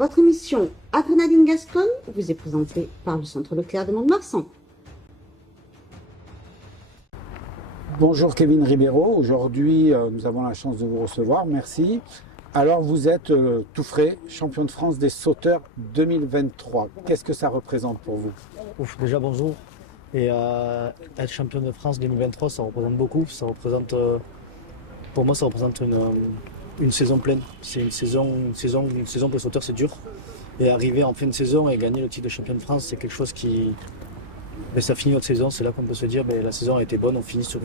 Votre émission Adrénaline Gascogne vous est présentée par le Centre Leclerc de Mont-de-Marsan. Bonjour Kevin Ribeiro, aujourd'hui nous avons la chance de vous recevoir, merci. Alors vous êtes tout frais, champion de France des sauteurs 2023. Qu'est-ce que ça représente pour vous? Déjà bonjour. Et être champion de France 2023, ça représente beaucoup. Ça représente, pour moi, ça représente une saison pleine. C'est une saison pour les sauteurs, c'est dur. Et arriver en fin de saison et gagner le titre de champion de France, c'est quelque chose qui... Mais ça finit notre saison, c'est là qu'on peut se dire que la saison a été bonne, on finit sur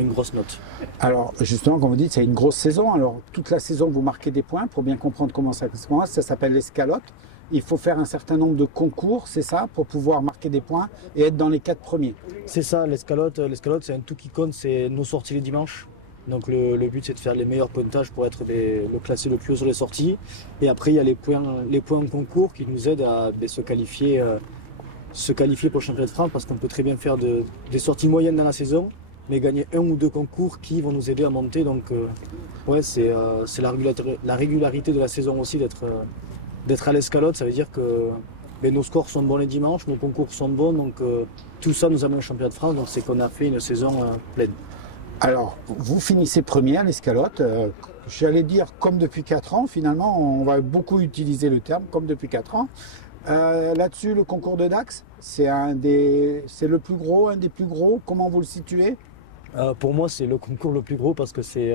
une grosse note. Alors justement, comme vous dites, c'est une grosse saison. Alors toute la saison, vous marquez des points pour bien comprendre comment ça se passe. Ça s'appelle l'escalote. Il faut faire un certain nombre de concours, c'est ça, pour pouvoir marquer des points et être dans les 4 premiers. C'est ça, l'escalote, c'est un tout qui compte, c'est nos sorties les dimanches. Donc le but, c'est de faire les meilleurs pointages pour être le classé le plus haut sur les sorties. Et après, il y a les points en concours qui nous aident à se qualifier pour le championnat de France, parce qu'on peut très bien faire des sorties moyennes dans la saison, mais gagner 1 ou 2 concours qui vont nous aider à monter. Donc c'est la régularité de la saison aussi d'être à l'escalote. Ça veut dire que nos scores sont bons les dimanches, nos concours sont bons, donc tout ça nous amène au championnat de France, donc c'est qu'on a fait une saison pleine. Alors, vous finissez premier à l'escalote, j'allais dire comme depuis 4 ans, finalement, on va beaucoup utiliser le terme, comme depuis 4 ans. Là-dessus, le concours de Dax, c'est le plus gros, un des plus gros, comment vous le situez? Pour moi, c'est le concours le plus gros parce que c'est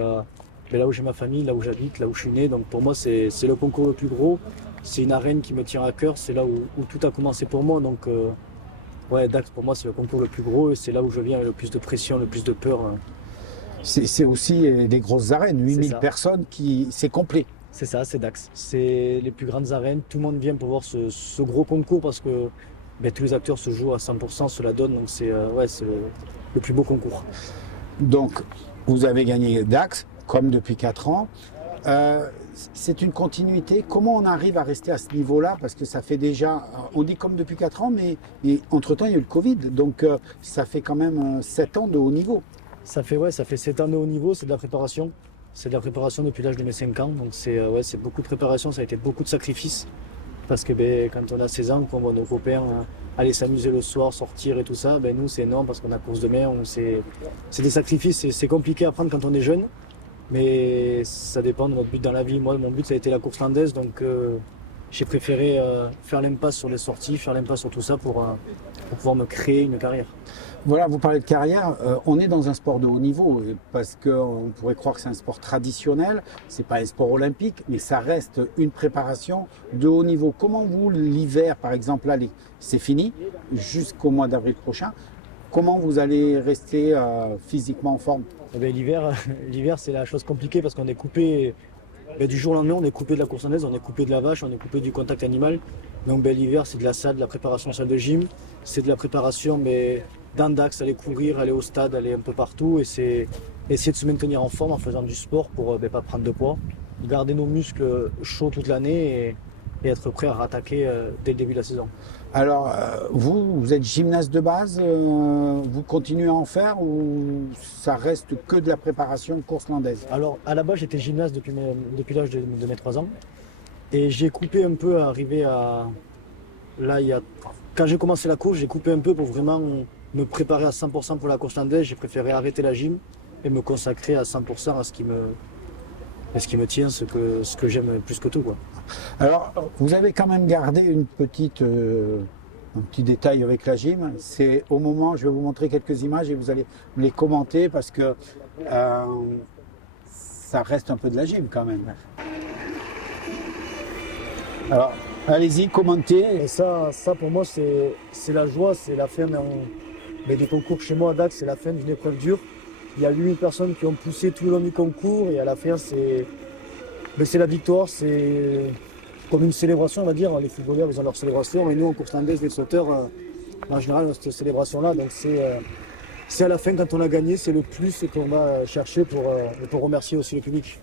là où j'ai ma famille, là où j'habite, là où je suis né, donc pour moi, c'est le concours le plus gros. C'est une arène qui me tient à cœur, c'est là où tout a commencé pour moi, donc Dax, pour moi, c'est le concours le plus gros et c'est là où je viens avec le plus de pression, le plus de peur. C'est aussi des grosses arènes, 8000 personnes, c'est complet. C'est ça, c'est Dax. C'est les plus grandes arènes. Tout le monde vient pour voir ce gros concours parce que tous les acteurs se jouent à 100% sur la donne. Donc c'est le plus beau concours. Donc vous avez gagné Dax, comme depuis 4 ans. C'est une continuité. Comment on arrive à rester à ce niveau-là? Parce que ça fait déjà, on dit comme depuis 4 ans, mais entre-temps il y a eu le Covid. Donc ça fait quand même 7 ans de haut niveau. Ça fait 7 ans de haut niveau, c'est de la préparation. C'est de la préparation depuis l'âge de mes 5 ans, donc c'est beaucoup de préparation, ça a été beaucoup de sacrifices. Parce que quand on a 16 ans, qu'on voit nos copains aller s'amuser le soir, sortir et tout ça, nous c'est non parce qu'on a course de mer, c'est des sacrifices, c'est compliqué à prendre quand on est jeune, mais ça dépend de notre but dans la vie. Moi, mon but ça a été la course landaise, donc j'ai préféré faire l'impasse sur les sorties, faire l'impasse sur tout ça pour pouvoir me créer une carrière. Voilà, vous parlez de carrière, on est dans un sport de haut niveau, parce qu'on pourrait croire que c'est un sport traditionnel, c'est pas un sport olympique, mais ça reste une préparation de haut niveau. Comment vous, l'hiver par exemple, là c'est fini, jusqu'au mois d'avril prochain, comment vous allez rester physiquement en forme? L'hiver c'est la chose compliquée parce qu'on est coupé, du jour au lendemain on est coupé de la course landaise, on est coupé de la vache, on est coupé du contact animal. Donc l'hiver c'est de la salle, de la préparation salle de gym, c'est de la préparation dans Dax, aller courir, aller au stade, aller un peu partout, et c'est essayer de se maintenir en forme en faisant du sport pour ne pas prendre de poids, garder nos muscles chauds toute l'année et être prêt à rattaquer dès le début de la saison. Alors, vous êtes gymnaste de base, vous continuez à en faire ou ça reste que de la préparation course landaise? Alors, à la base, j'étais gymnaste depuis l'âge de mes 3 ans, et j'ai coupé un peu quand j'ai commencé la course, j'ai coupé un peu pour vraiment me préparer à 100% pour la course landaise. J'ai préféré arrêter la gym et me consacrer à 100% à ce qui me tient, ce que j'aime plus que tout, quoi. Alors, vous avez quand même gardé un petit détail avec la gym. C'est au moment, je vais vous montrer quelques images et vous allez les commenter parce que ça reste un peu de la gym quand même. Alors, allez-y, commentez. Et ça pour moi, c'est la joie, c'est la fin des concours chez moi à Dax, c'est la fin d'une épreuve dure. Il y a 8000 personnes qui ont poussé tout le long du concours et à la fin, c'est la victoire, c'est comme une célébration, on va dire. Les footballeurs, ils ont leur célébration et nous, en course landaise, les sauteurs, en général, on a cette célébration-là. Donc c'est à la fin, quand on a gagné, c'est le plus qu'on va chercher pour remercier aussi le public.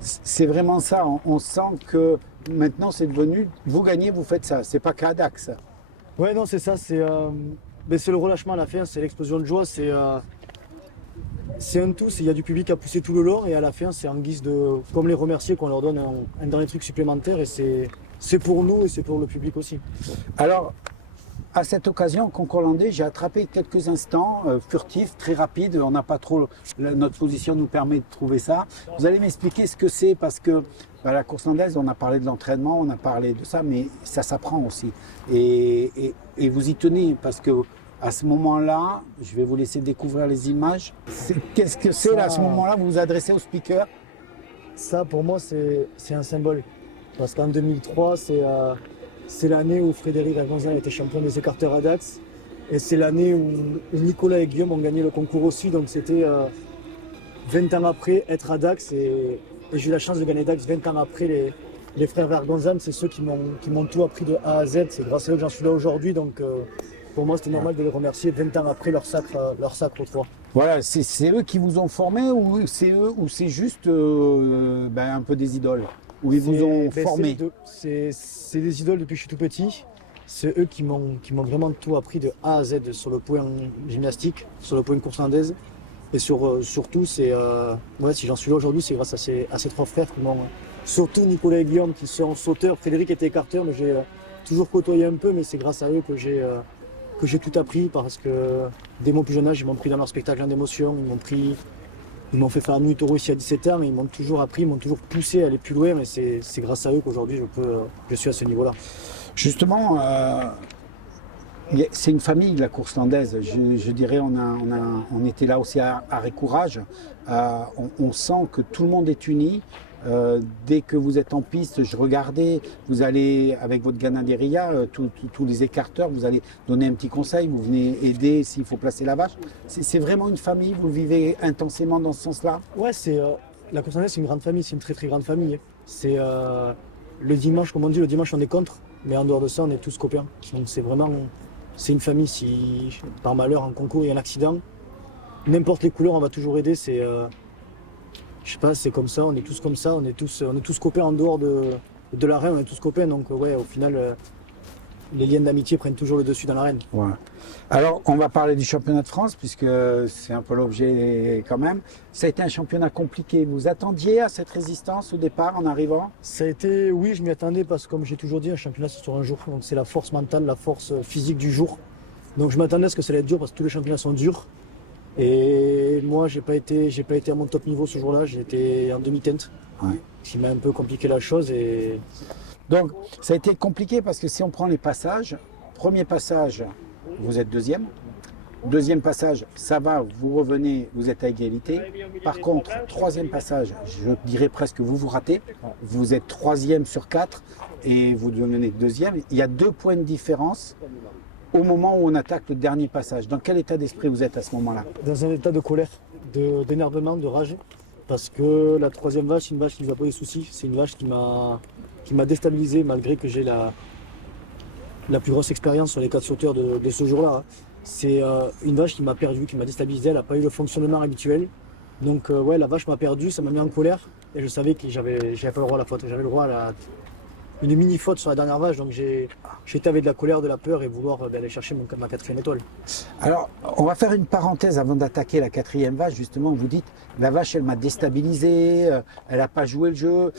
C'est vraiment ça, on sent que maintenant c'est devenu, vous gagnez, vous faites ça, c'est pas qu'à Dax. Ouais, non, c'est ça, c'est le relâchement à la fin, c'est l'explosion de joie, C'est un tout, il y a du public à pousser tout le long et à la fin, c'est en guise de, comme les remercier, qu'on leur donne un dernier truc supplémentaire et c'est pour nous et c'est pour le public aussi. Alors, à cette occasion, concours landais, j'ai attrapé quelques instants furtifs, très rapides. On n'a pas trop, notre position nous permet de trouver ça. Vous allez m'expliquer ce que c'est parce que la course landaise, on a parlé de l'entraînement, on a parlé de ça, mais ça s'apprend aussi. Et vous y tenez parce que à ce moment-là, je vais vous laisser découvrir les images. Qu'est-ce que c'est là, à ce moment-là, vous vous adressez au speaker? Ça, pour moi, c'est un symbole. Parce qu'en 2003, c'est l'année où Frédéric Ragonzin était champion des écarteurs à Dax. Et c'est l'année où Nicolas et Guillaume ont gagné le concours aussi. Donc c'était 20 ans après être à Dax. Et j'ai eu la chance de gagner Dax 20 ans après. Les frères Vergonzan, c'est ceux qui m'ont tout appris de A à Z. C'est grâce à eux que j'en suis là aujourd'hui. Donc pour moi, c'était normal de les remercier 20 ans après leur sacre au 3. Voilà, c'est eux qui vous ont formé ou c'est eux ou c'est juste un peu des idoles? Où ils vous ont formé? C'est des idoles depuis que je suis tout petit. C'est eux qui m'ont vraiment tout appris de A à Z sur le point gymnastique, sur le point course landaise. Et surtout, si j'en suis là aujourd'hui, c'est grâce à ces 3 frères qui m'ont. Surtout Nicolas et Guillaume qui sont sauteurs. Frédéric était écarteur, mais j'ai toujours côtoyé un peu, mais c'est grâce à eux que j'ai tout appris parce que dès mon plus jeune âge, ils m'ont pris dans leur spectacle d'émotion, ils m'ont fait faire un nuit taureau ici à 17 ans, mais ils m'ont toujours appris, ils m'ont toujours poussé à aller plus loin, et c'est grâce à eux qu'aujourd'hui je suis à ce niveau-là. Justement, c'est une famille, la course landaise. Je dirais, on était là aussi à Récourage. On sent que tout le monde est uni. Dès que vous êtes en piste, je regardais, vous allez avec votre ganaderia, tous les écarteurs, vous allez donner un petit conseil, vous venez aider s'il faut placer la vache. C'est vraiment une famille, vous le vivez intensément dans ce sens-là? Ouais, la course landaise, c'est une grande famille, c'est une très très grande famille. C'est le dimanche, comme on dit, le dimanche on est contre, mais en dehors de ça, on est tous copains. Donc c'est une famille. Si par malheur en concours il y a un accident, n'importe les couleurs, on va toujours aider. Je sais pas, c'est comme ça, on est tous comme ça, on est tous copains en dehors de l'arène, on est tous copains, donc ouais, au final, les liens d'amitié prennent toujours le dessus dans l'arène. Ouais. Alors, on va parler du championnat de France, puisque c'est un peu l'objet quand même. Ça a été un championnat compliqué. Vous attendiez à cette résistance au départ, en arrivant? Ça a été, oui, je m'y attendais, parce que comme j'ai toujours dit, un championnat c'est sur un jour, donc c'est la force mentale, la force physique du jour. Donc je m'attendais à ce que ça allait être dur, parce que tous les championnats sont durs. Et moi, j'ai pas été à mon top niveau ce jour-là, j'étais en demi-teinte, ce qui m'a un peu compliqué la chose. Donc, ça a été compliqué parce que si on prend les passages, premier passage, vous êtes deuxième. Deuxième passage, ça va, vous revenez, vous êtes à égalité. Par contre, troisième passage, je dirais presque vous ratez. Vous êtes 3e sur 4 et vous devenez deuxième. Il y a 2 points de différence au moment où on attaque le dernier passage. Dans quel état d'esprit vous êtes à ce moment-là? Dans un état de colère, d'énervement, de rage. Parce que la 3e vache, c'est une vache qui ne nous a pas des soucis. C'est une vache qui m'a déstabilisé malgré que j'ai la plus grosse expérience sur les 4 sauteurs de ce jour-là. C'est une vache qui m'a perdu, qui m'a déstabilisé. Elle n'a pas eu le fonctionnement habituel. Donc ouais, la vache m'a perdu, ça m'a mis en colère. Et je savais que j'avais pas le droit à la faute. J'avais le droit à une mini-faute sur la dernière vache. Donc j'étais avec de la colère, de la peur et vouloir aller chercher ma 4e étoile. Alors, on va faire une parenthèse avant d'attaquer la 4e vache. Justement, vous dites, la vache, elle m'a déstabilisé, elle n'a pas joué le jeu.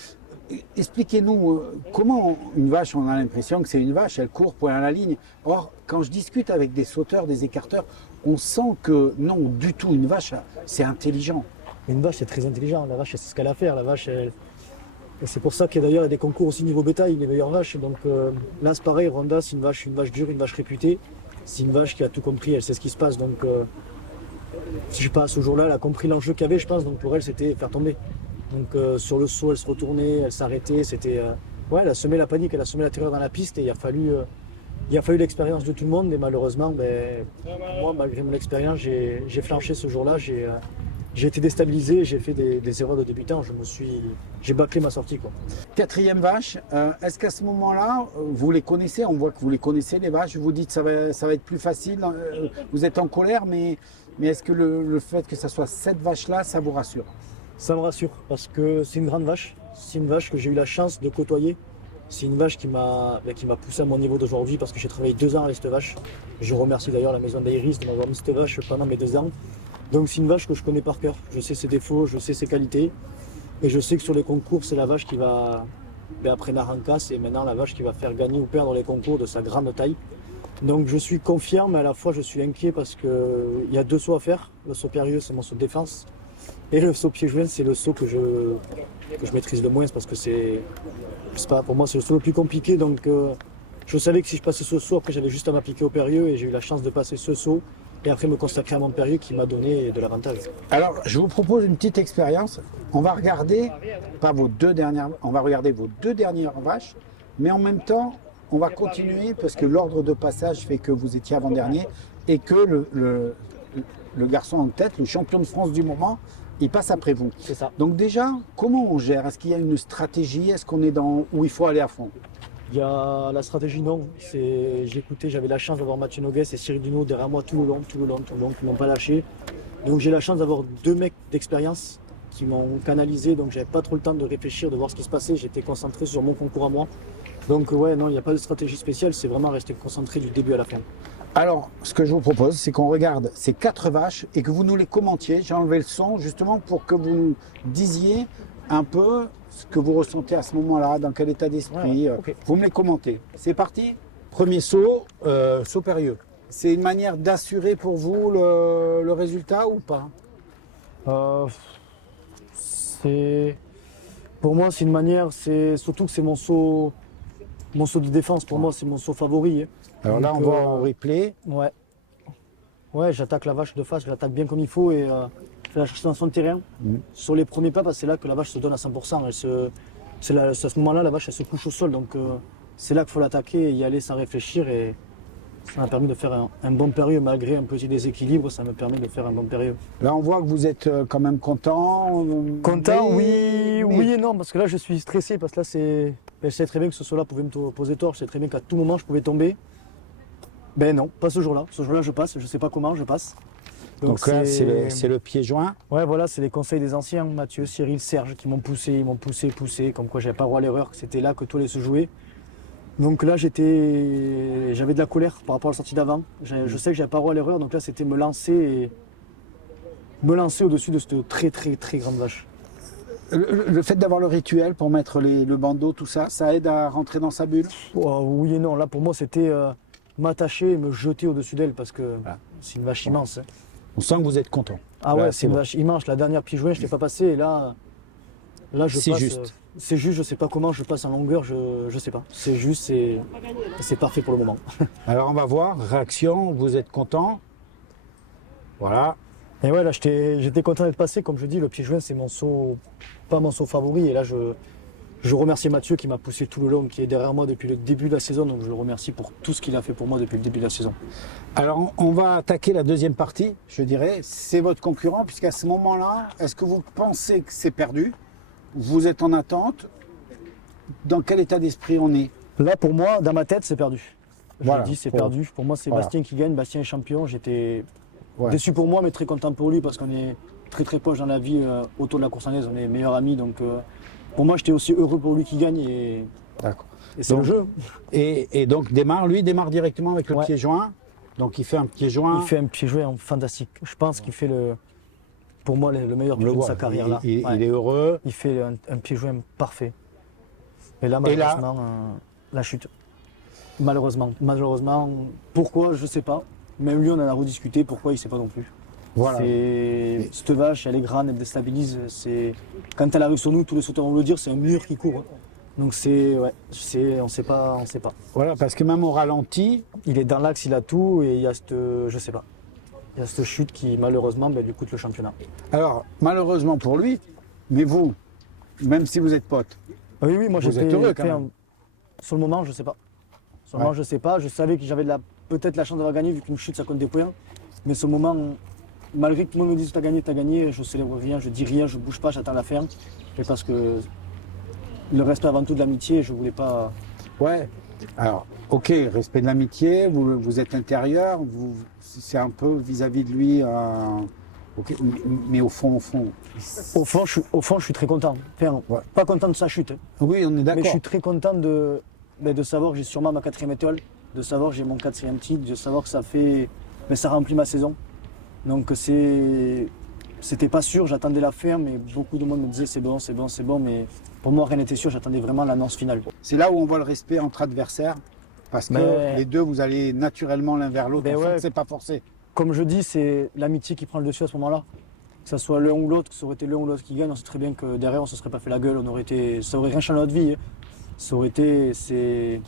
Expliquez-nous comment une vache, on a l'impression que c'est une vache, elle court point à la ligne. Or, quand je discute avec des sauteurs, des écarteurs, on sent que non, du tout, une vache, c'est intelligent. Une vache, c'est très intelligent. La vache, elle sait ce qu'elle a à faire. La vache, et c'est pour ça qu'il y a d'ailleurs des concours aussi niveau bétail, les meilleures vaches. Donc là, c'est pareil, Ronda, c'est une vache dure, une vache réputée. C'est une vache qui a tout compris, elle sait ce qui se passe. Donc, je sais pas, ce jour-là, elle a compris l'enjeu qu'il y avait, je pense. Donc pour elle, c'était faire tomber. Donc sur le saut, elle se retournait, elle s'arrêtait. C'était, ouais, elle a semé la panique, elle a semé la terreur dans la piste. Et il a fallu l'expérience de tout le monde. Mais malheureusement, moi, malgré mon expérience, j'ai flanché ce jour-là. J'ai été déstabilisé, j'ai fait des erreurs de débutant, j'ai bâclé ma sortie, quoi. 4e vache, est-ce qu'à ce moment-là, vous les connaissez? On voit que vous les connaissez, les vaches. Vous dites ça va être plus facile, vous êtes en colère, mais est-ce que le fait que ça soit cette vache-là, ça vous rassure? Ça me rassure, parce que c'est une grande vache. C'est une vache que j'ai eu la chance de côtoyer. C'est une vache qui m'a poussé à mon niveau d'aujourd'hui, parce que j'ai travaillé 2 ans avec cette vache. Je remercie d'ailleurs la maison d'Airis de m'avoir mis cette vache pendant mes 2 ans. Donc c'est une vache que je connais par cœur. Je sais ses défauts, je sais ses qualités. Et je sais que sur les concours, c'est la vache qui va, après Naranka, c'est maintenant la vache qui va faire gagner ou perdre les concours de sa grande taille. Donc je suis confiant, mais à la fois je suis inquiet parce qu'il y a 2 sauts à faire. Le saut périlleux, c'est mon saut de défense. Et le saut pied joint, c'est le saut que je maîtrise le moins parce que c'est pas, pour moi, c'est le saut le plus compliqué. Donc je savais que si je passais ce saut, après j'avais juste à m'appliquer au périlleux et j'ai eu la chance de passer ce saut et après me consacrer à mon périlleux qui m'a donné de l'avantage. Alors, je vous propose une petite expérience. On va regarder, pas vos 2 dernières, on va regarder vos 2 dernières vaches, mais en même temps, on va continuer parce que l'ordre de passage fait que vous étiez avant-dernier et que le garçon en tête, le champion de France du moment, il passe après vous. C'est ça. Donc déjà, comment on gère? Est-ce qu'il y a une stratégie? Est-ce qu'on est dans où il faut aller à fond? Il y a la stratégie, non. J'écoutais, j'avais la chance d'avoir Mathieu Nogues et Cyril Duno derrière moi tout le long, qui ne m'ont pas lâché. Donc j'ai la chance d'avoir 2 mecs d'expérience qui m'ont canalisé, donc j'avais pas trop le temps de réfléchir, de voir ce qui se passait. J'étais concentré sur mon concours à moi. Donc ouais, non, il n'y a pas de stratégie spéciale, c'est vraiment rester concentré du début à la fin. Alors, ce que je vous propose, c'est qu'on regarde ces 4 vaches et que vous nous les commentiez. J'ai enlevé le son justement pour que vous nous disiez un peu ce que vous ressentez à ce moment-là, dans quel état d'esprit. Ouais, ok. Vous me les commentez. C'est parti. Premier saut, saut périlleux. C'est une manière d'assurer pour vous le résultat ou pas? Pour moi, c'est une manière, c'est surtout que c'est mon saut de défense. Pour moi, c'est mon saut favori. Alors là, on Donc, voit en replay. Ouais. Ouais, j'attaque la vache de face, je l'attaque bien comme il faut et je fais la chercher dans son terrain. Sur les premiers pas, parce que c'est là que la vache se donne à 100%. C'est à ce moment-là, la vache, elle se couche au sol. Donc c'est là qu'il faut l'attaquer et y aller sans réfléchir. Et ça m'a permis de faire un bon périlleux, malgré un petit déséquilibre, ça me permet de faire un bon périlleux. Là, on voit que vous êtes quand même content. Content, mais- oui et non, parce que là, je suis stressé, parce que là, je sais très bien que ce saut-là pouvait me poser tort, je sais très bien qu'à tout moment, je pouvais tomber. Ben non, pas ce jour-là. Ce jour-là, je passe, je sais pas comment, je passe. Donc là, c'est le pied joint. Ouais, voilà, c'est les conseils des anciens, Mathieu, Cyril, Serge, qui m'ont poussé, comme quoi j'avais pas le droit à l'erreur, que c'était là que tout allait se jouer. Donc là, j'avais de la colère par rapport à la sortie d'avant. Je sais que j'avais pas le droit à l'erreur, donc là, c'était me lancer au-dessus de cette très très très grande vache. Le fait d'avoir le rituel pour mettre le bandeau, tout ça, ça aide à rentrer dans sa bulle? Oh, oui et non, là pour moi, c'était m'attacher et me jeter au-dessus d'elle, parce que c'est une vache immense. Hein. On sent que vous êtes content. Ah Là, ouais, c'est une vache immense. La dernière pied joint, je ne l'ai pas passé et là je C'est passe. juste. C'est juste, je sais pas comment je passe en longueur, je sais pas. C'est juste, c'est parfait pour le moment. Alors on va voir, réaction, vous êtes content. Voilà. Et ouais, là j'étais content d'être passé. Comme je dis, le pied joint, c'est mon saut, pas mon saut favori. Et là, je remercie Mathieu qui m'a poussé tout le long, qui est derrière moi depuis le début de la saison. Donc je le remercie pour tout ce qu'il a fait pour moi depuis le début de la saison. Alors on va attaquer la deuxième partie, je dirais. C'est votre concurrent, puisqu'à ce moment-là, est-ce que vous pensez que c'est perdu? Vous êtes en attente? Dans quel état d'esprit on est? Là, pour moi, dans ma tête, c'est perdu. Voilà, Je dis, c'est pour- perdu. Pour moi, c'est voilà. Bastien qui gagne. Bastien est champion. J'étais Ouais. déçu pour moi, mais très content pour lui parce qu'on est très très proche dans la vie autour de la course anglaise. On est meilleurs amis. Donc, pour moi, j'étais aussi heureux pour lui qui gagne. Et D'accord. c'est Donc, le jeu. Et donc lui démarre directement avec le Ouais. pied joint. Donc il fait un pied joint. Il fait un pied joint fantastique. Je pense qu'il fait pour moi le meilleur On pied le joint de voit. sa carrière là. Il Ouais. est heureux. Il fait un pied joint parfait. Et là, Et là- malheureusement, la chute. Malheureusement. Pourquoi, je ne sais pas. Même lui, on en a rediscuté. Pourquoi, il ne sait pas non plus. Voilà. Cette vache, elle est grande, elle déstabilise. Quand elle arrive sur nous, tous les sauteurs vont le dire, c'est un mur qui court. Donc on sait pas. Voilà, parce que même au ralenti, Il est dans l'axe, il a tout, et il y a je sais pas. Il y a cette chute qui, malheureusement, lui coûte le championnat. alors malheureusement pour lui, mais vous, même si vous êtes potes, Ah oui, moi Vous j'étais êtes heureux, quand même. Sur le moment, je sais pas. Sur le moment, je sais pas. Je savais que j'avais peut-être la chance d'avoir gagné, vu qu'une chute, ça compte des points. Mais ce moment, malgré que tout le monde me dise t'as gagné, je célèbre rien, je dis rien, je bouge pas, j'attends la fin. Et parce que le respect avant tout de l'amitié, je voulais pas. ouais. Alors, ok, respect de l'amitié, vous êtes intérieur, c'est un peu vis-à-vis de lui, ok, mais au fond, Au fond, je suis très content. Enfin, Ouais. pas content de sa chute, hein. oui, on est Mais je d'accord. suis très content de savoir que j'ai sûrement ma 4e étoile, de savoir que j'ai mon 4e titre, de savoir que ça remplit ma saison. Donc c'était pas sûr, j'attendais la fin, mais beaucoup de monde me disait c'est bon, c'est bon, c'est bon, mais pour moi rien n'était sûr, j'attendais vraiment l'annonce finale. C'est là où on voit le respect entre adversaires, parce que Mais- les deux, vous allez naturellement l'un vers l'autre. Ben En fait, ouais. c'est pas forcé. Comme je dis, c'est l'amitié qui prend le dessus à ce moment-là. Que ce soit l'un ou l'autre, que ça aurait été l'un ou l'autre qui gagne, on sait très bien que derrière on se serait pas fait la gueule, ça aurait rien changé dans notre vie. Hein. Ça aurait été, c'est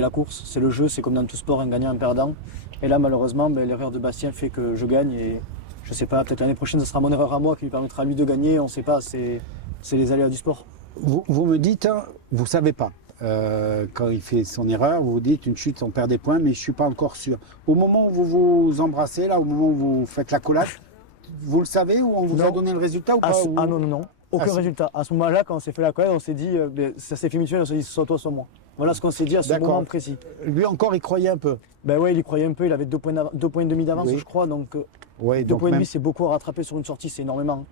la course, c'est le jeu, c'est comme dans tout sport, un gagnant, un perdant. Et là malheureusement, l'erreur de Bastien fait que je gagne et je sais pas, peut-être l'année prochaine, ce sera mon erreur à moi qui lui permettra à lui de gagner, on sait pas, c'est les aléas du sport. Vous me dites, hein, vous savez pas. Quand il fait son erreur, vous vous dites une chute, on perd des points, mais je suis pas encore sûr. Au moment où vous vous embrassez, là, au moment où vous faites la collade, vous le savez ou on vous a Non. donné le résultat ou Ah, pas ou- non, aucun Ah, si. résultat. À ce moment-là, quand on s'est fait la collade, on s'est dit, ça s'est fait mutuel, on s'est dit soit toi, soit moi. Voilà ce qu'on s'est dit à ce D'accord. moment précis. Lui encore, il croyait un peu. Ben ouais, il y croyait un peu, il avait 2 points et demi d'avance, Oui. je crois, donc Ouais, 2 donc points et même- demi, c'est beaucoup à rattraper sur une sortie, c'est énormément.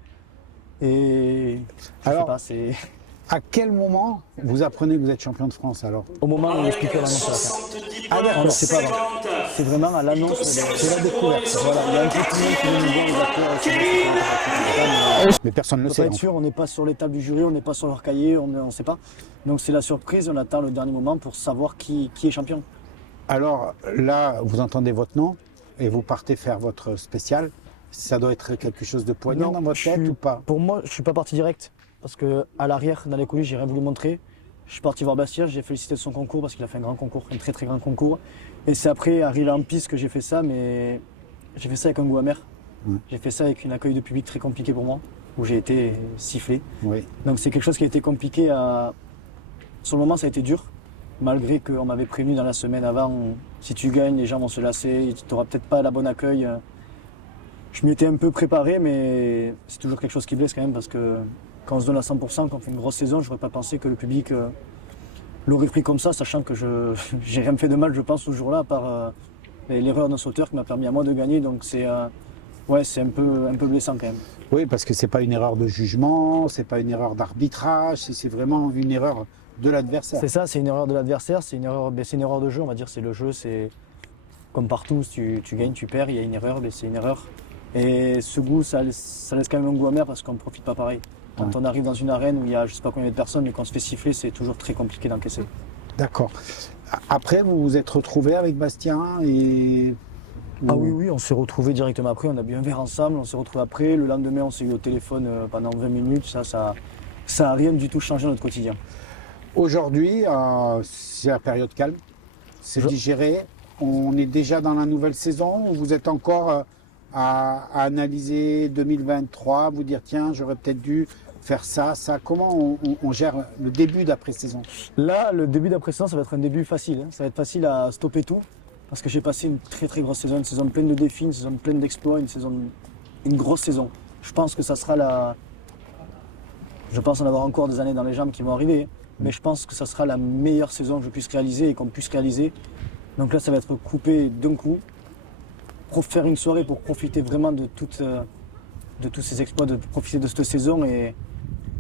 Et je Alors- sais pas, c'est À quel moment vous apprenez que vous êtes champion de France alors? au moment où l'expliqueur l'annonce à la fin. Ah On d'accord. ne sait pas avant. C'est vraiment à l'annonce, C'est la découverte. Voilà, il y a un petit monde qui vient nous voir, les acteurs, et c'est- Mais personne ne on le peut sait. pas être sûr, on n'est pas sur les tables du jury, on n'est pas sur leur cahier, on ne sait pas. Donc c'est la surprise, on attend le dernier moment pour savoir qui est champion. Alors là, vous entendez votre nom et vous partez faire votre spécial. Ça doit être quelque chose de poignant Non, dans votre je tête suis- ou pas? Pour moi, je suis pas parti direct parce que à l'arrière, dans les coulisses, j'ai rien voulu montrer. Je suis parti voir Bastien, j'ai félicité de son concours parce qu'il a fait un grand concours, un très très grand concours. Et c'est après, arrivé en piste, que j'ai fait ça, mais j'ai fait ça avec un goût amer. Ouais. J'ai fait ça avec une accueil de public très compliqué pour moi, où j'ai été sifflé. Oui. Donc c'est quelque chose qui a été compliqué. Sur le moment, ça a été dur, malgré qu'on m'avait prévenu dans la semaine avant, si tu gagnes, les gens vont se lasser, tu n'auras peut-être pas la bonne accueil. Je m'y étais un peu préparé, mais c'est toujours quelque chose qui blesse quand même, parce que quand on se donne à 100%, quand on fait une grosse saison, je n'aurais pas pensé que le public l'aurait pris comme ça, sachant que j'ai rien fait de mal, je pense, ce jour-là, à part l'erreur d'un sauteur qui m'a permis à moi de gagner. Donc c'est ouais, c'est un peu blessant quand même. Oui, parce que c'est pas une erreur de jugement, c'est pas une erreur d'arbitrage, c'est vraiment une erreur de l'adversaire. C'est ça, c'est une erreur de l'adversaire, c'est une erreur de jeu, on va dire, c'est le jeu, c'est comme partout, si tu gagnes, tu perds, il y a une erreur, mais c'est une erreur. Et ce goût, ça laisse quand même un goût amer parce qu'on ne profite pas pareil. Quand Ouais. on arrive dans une arène où il y a je sais pas combien de personnes et qu'on se fait siffler, c'est toujours très compliqué d'encaisser. D'accord. Après, vous vous êtes retrouvé avec Bastien et. Ah oui, on s'est retrouvés directement après, on a bu un verre ensemble, on s'est retrouvés après, le lendemain on s'est eu au téléphone pendant 20 minutes, ça a rien du tout changé dans notre quotidien. Aujourd'hui, c'est la période calme, c'est Je- digéré. On est déjà dans la nouvelle saison ou vous êtes encore à analyser 2023, vous dire tiens, j'aurais peut-être dû faire ça. Comment on gère le début d'après-saison? Là, le début d'après-saison, ça va être un début facile. Ça va être facile à stopper tout. Parce que j'ai passé une très très grosse saison, une saison pleine de défis, une saison pleine d'exploits, une grosse saison. Je pense que ça sera Je pense en avoir encore des années dans les jambes qui vont arriver. Mais je pense que ça sera la meilleure saison que je puisse réaliser et qu'on puisse réaliser. Donc là, ça va être coupé d'un coup. Faire une soirée pour profiter vraiment de tous ces exploits, de profiter de cette saison et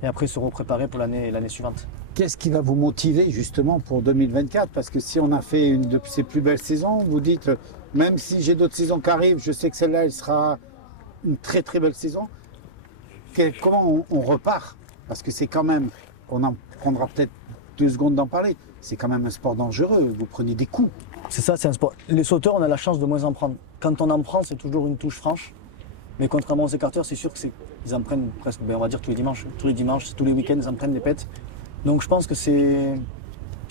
après se repréparer pour l'année suivante. Qu'est-ce qui va vous motiver justement pour 2024? Parce que si on a fait une de ses plus belles saisons, vous dites, même si j'ai d'autres saisons qui arrivent, je sais que celle-là, elle sera une très très belle saison. Comment on repart? Parce que c'est quand même, on en prendra peut-être 2 secondes d'en parler, c'est quand même un sport dangereux, vous prenez des coups. C'est ça, c'est un sport. Les sauteurs, on a la chance de moins en prendre. Quand on en prend, c'est toujours une touche franche. Mais contrairement aux écarteurs, c'est sûr qu'ils en prennent presque, on va dire tous les dimanches. Tous les dimanches, tous les week-ends, ils en prennent des pètes. Donc je pense que c'est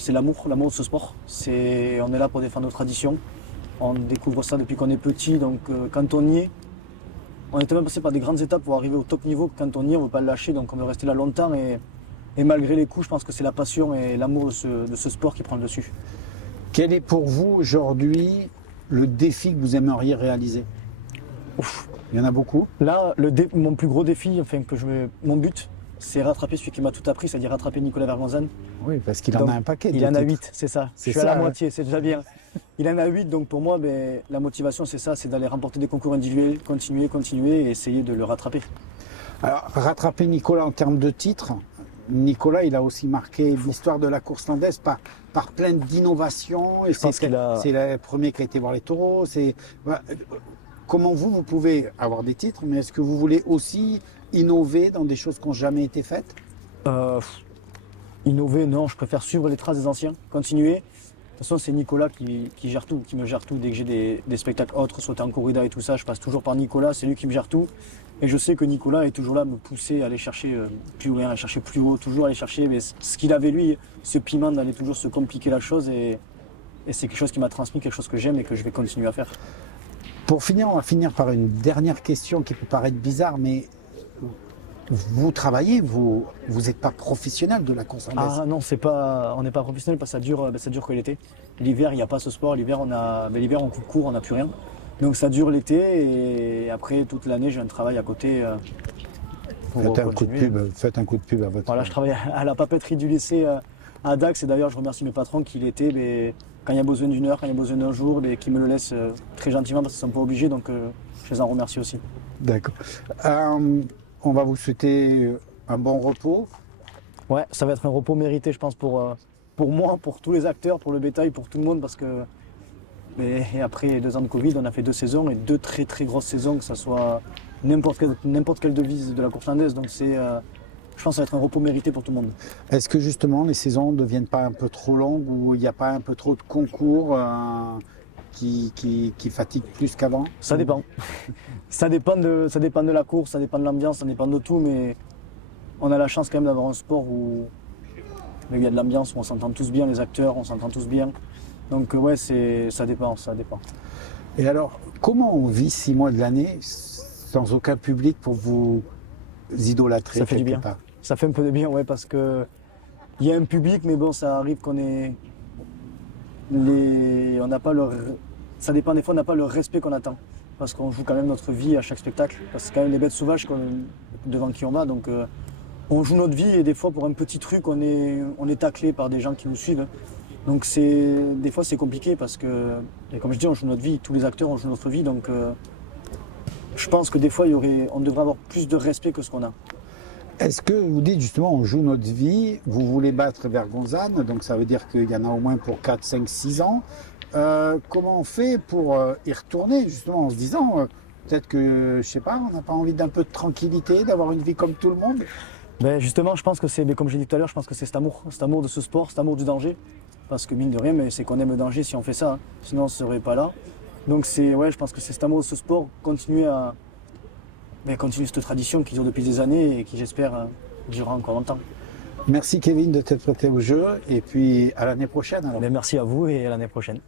l'amour de ce sport. On est là pour défendre nos traditions. On découvre ça depuis qu'on est petit. Donc quand on y est, on est même passé par des grandes étapes pour arriver au top niveau. Quand on y est, on ne veut pas le lâcher. Donc on veut rester là longtemps. Et malgré les coups, je pense que c'est la passion et l'amour de ce sport qui prend le dessus. Quel est pour vous aujourd'hui le défi que vous aimeriez réaliser? Ouf. Il y en a beaucoup. Là, mon plus gros défi, mon but, c'est rattraper celui qui m'a tout appris, c'est-à-dire rattraper Nicolas Vergonzan. Oui, parce qu'il en Donc, a un paquet. Il de en a titres. 8, c'est ça. C'est Je suis à la ça, moitié, c'est déjà bien. Il en a 8, donc pour moi, la motivation, c'est ça, c'est d'aller remporter des concours individuels, continuer et essayer de le rattraper. Alors, rattraper Nicolas en termes de titres, Nicolas, il a aussi marqué l'histoire de la course landaise par plein d'innovations. Et Je pense qu'il a- c'est le premier qui a été voir les taureaux. comment vous pouvez avoir des titres, mais est-ce que vous voulez aussi innover dans des choses qui n'ont jamais été faites? Innover, non, je préfère suivre les traces des anciens, continuer. De toute façon, c'est Nicolas qui gère tout, qui me gère tout. Dès que j'ai des spectacles autres, sauter en corrida et tout ça, je passe toujours par Nicolas, c'est lui qui me gère tout. Et je sais que Nicolas est toujours là à me pousser à aller chercher plus loin, à aller chercher plus haut, toujours aller chercher mais ce qu'il avait lui, ce piment d'aller toujours se compliquer la chose. Et c'est quelque chose qui m'a transmis, quelque chose que j'aime et que je vais continuer à faire. Pour finir, on va finir par une dernière question qui peut paraître bizarre, mais vous travaillez, vous n'êtes pas professionnel de la course anglaise. Ah non, on n'est pas professionnel parce que ça dure que l'été. L'hiver, il n'y a pas ce sport. L'hiver, on coupe court, on n'a plus rien. Donc ça dure l'été et après toute l'année, j'ai un travail à côté. Faites un coup de pub à votre. Voilà, je travaille à la papeterie du lycée à Dax et d'ailleurs, je remercie mes patrons qui l'été, quand il y a besoin d'une heure, quand il y a besoin d'un jour, qui me le laissent très gentiment parce qu'ils ne sont pas obligés. Donc je les en remercie aussi. D'accord. On va vous souhaiter un bon repos. Ouais, ça va être un repos mérité, je pense, pour moi, pour tous les acteurs, pour le bétail, pour tout le monde, parce que et après 2 ans de Covid, on a fait 2 saisons et 2 très très grosses saisons, que ce soit n'importe quelle devise de la course landaise. Donc je pense que ça va être un repos mérité pour tout le monde. Est-ce que justement les saisons ne deviennent pas un peu trop longues ou il n'y a pas un peu trop de concours qui fatiguent plus qu'avant? Ça dépend. Ça dépend de la course, ça dépend de l'ambiance, ça dépend de tout, mais on a la chance quand même d'avoir un sport où il y a de l'ambiance, où on s'entend tous bien, les acteurs, on s'entend tous bien. Donc ouais, ça dépend. Et alors, comment on vit 6 mois de l'année sans aucun public pour vous idolâtrer? Ça fait du bien. Ça fait un peu de bien, ouais, parce que il y a un public, mais bon, ça arrive qu'on n'a pas ça dépend des fois, on n'a pas le respect qu'on attend. Parce qu'on joue quand même notre vie à chaque spectacle. Parce que c'est quand même les bêtes sauvages devant qui on va. Donc on joue notre vie et des fois pour un petit truc, on est taclé par des gens qui nous suivent. Donc des fois c'est compliqué parce que, et comme je dis, on joue notre vie, tous les acteurs on joue notre vie. Donc je pense que des fois on devrait avoir plus de respect que ce qu'on a. Est-ce que vous dites justement on joue notre vie, vous voulez battre Vergonzane, donc ça veut dire qu'il y en a au moins pour 4, 5, 6 ans. Comment on fait pour y retourner justement en se disant peut-être que, je sais pas, on n'a pas envie d'un peu de tranquillité, d'avoir une vie comme tout le monde? Ben justement, je pense que c'est, comme j'ai dit tout à l'heure, je pense que c'est cet amour de ce sport, cet amour du danger. Parce que mine de rien, mais c'est qu'on aime le danger si on fait ça, hein. Sinon on ne serait pas là. Donc je pense que c'est cet amour de ce sport, continuer cette tradition qui dure depuis des années et qui j'espère durera encore longtemps. Merci Kevin de t'être prêté au jeu et puis à l'année prochaine alors. Mais merci à vous et à l'année prochaine.